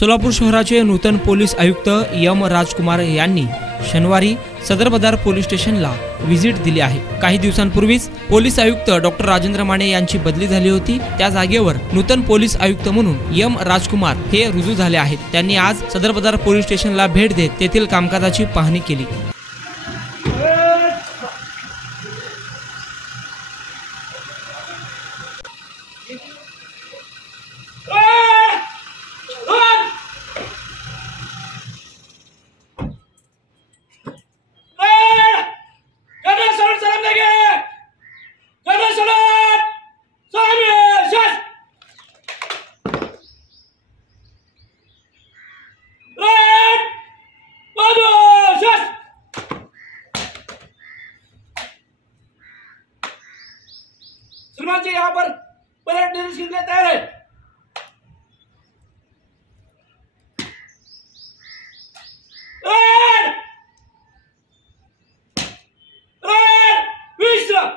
सोलापूर शहराचे नूतन पोलीस आयुक्त एम राजकुमार यांनी शनिवारी सदर बाजार पोलीस स्टेशनला व्हिजिट दिली आहे। काही दिवसांपूर्वीच पोलीस आयुक्त डॉक्टर राजेंद्र माने यांची बदली झाली होती। त्या जागेवर नूतन पोलीस आयुक्त म्हणून एम राजकुमार हे रुजू झाले आहेत। त्यांनी आज सदर बाजार पोलीस स्टेशनला भेट देत तेथील कामकाजाची पाहणी केली। श्रीमान जी यहाँ पर परेड निरीक्षण के लिए तैयार है। विश्राम।